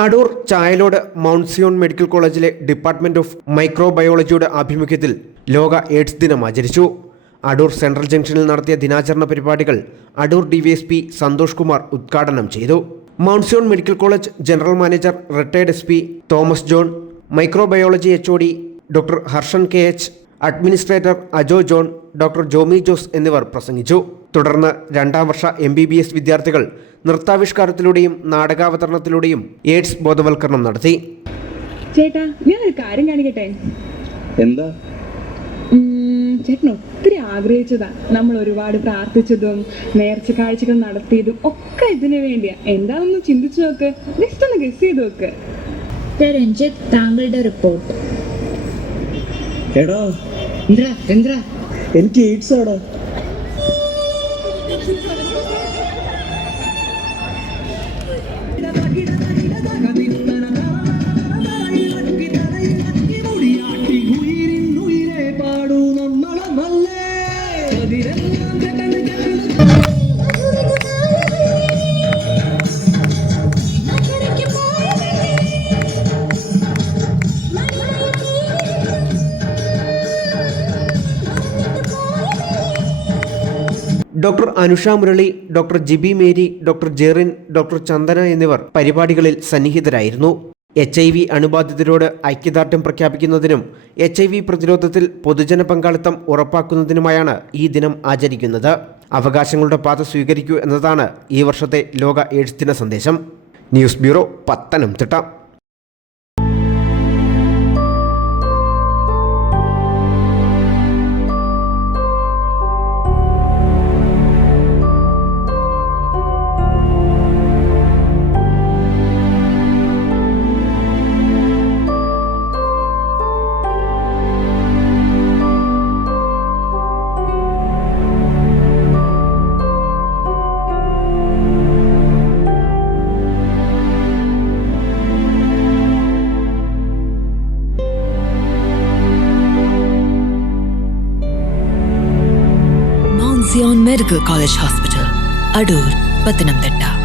Adoor Chayalode mount Zion medical കോളേജിലെ department of മൈക്രോബയോളജിയുടെ ആഭിമുഖ്യത്തിൽ ലോക എയ്ഡ്സ് ദിനം ആചരിച്ചു. അടൂർ സെൻട്രൽ ജംഗ്ഷനിൽ നടത്തിയ ദിനാചരണ പരിപാടികൾ അടൂർ ഡിവൈഎസ്പി സന്തോഷ് കുമാർ ഉദ്ഘാടനം ചെയ്തു. Mount Zion medical college general manager retired SP Thomas John, microbiology HOD doctor Harshan KH, administrator Ajo John, doctor Jomy Jose എന്നിവർ പ്രസംഗിച്ചു. തുടർന്ന് 2ാം വർഷ MBBS വിദ്യാർത്ഥികൾ നൃത്താവിഷ്കാരത്തിലൂടെയും നാടകാവതരണത്തിലൂടെയും എയ്ഡ്സ് ബോധവൽക്കരണം നടത്തി. ചേട്ടാ, ഞാൻ ഒരു കാര്യം കാണിക്കട്ടെ? എന്താ? ചേട്ടൻ ഒത്തിരി ആഗ്രഹിച്ചതാ. നമ്മൾ ഒരുപാട് പ്രാർത്ഥിച്ചതും നേർച്ച കാഴ്ചകൾ നടത്തിയതും ഒക്കെ ഇതിനു വേണ്ടിയാ. എന്താണെന്ന് ചിന്തിച്ചു നോക്ക്, ജസ്റ്റ് ഒന്ന് ഗസ് ചെയ്ത് നോക്ക്. രഞ്ജിത്ത്, താങ്കളുടെ റിപ്പോർട്ട്. എടാ, എനിക്ക് എയ്ഡ്സ് ആടാ. Doctor Anusha Murali, doctor Jibi Mary, doctor Jerin, doctor Chandana എന്നിവർ പരിപാടികളിൽ സന്നിഹിതരായിരുന്നു. HIV അണുബാധിതരോട് ഐക്യദാർഢ്യം പ്രഖ്യാപിക്കുന്നതിനും HIV പ്രതിരോധത്തിൽ പൊതുജന പങ്കാളിത്തം ഉറപ്പാക്കുന്നതിനുമായാണ് ഈ ദിനം ആചരിക്കുന്നത്. അവകാശങ്ങളുടെ പാത സ്വീകരിക്കൂ എന്നതാണ് ഈ വർഷത്തെ ലോക എയ്ഡ്സ് ദിന സന്ദേശം. News bureau, Pathanamthitta. Mount Zion Medical College Hospital, Adur, Pathanamthitta.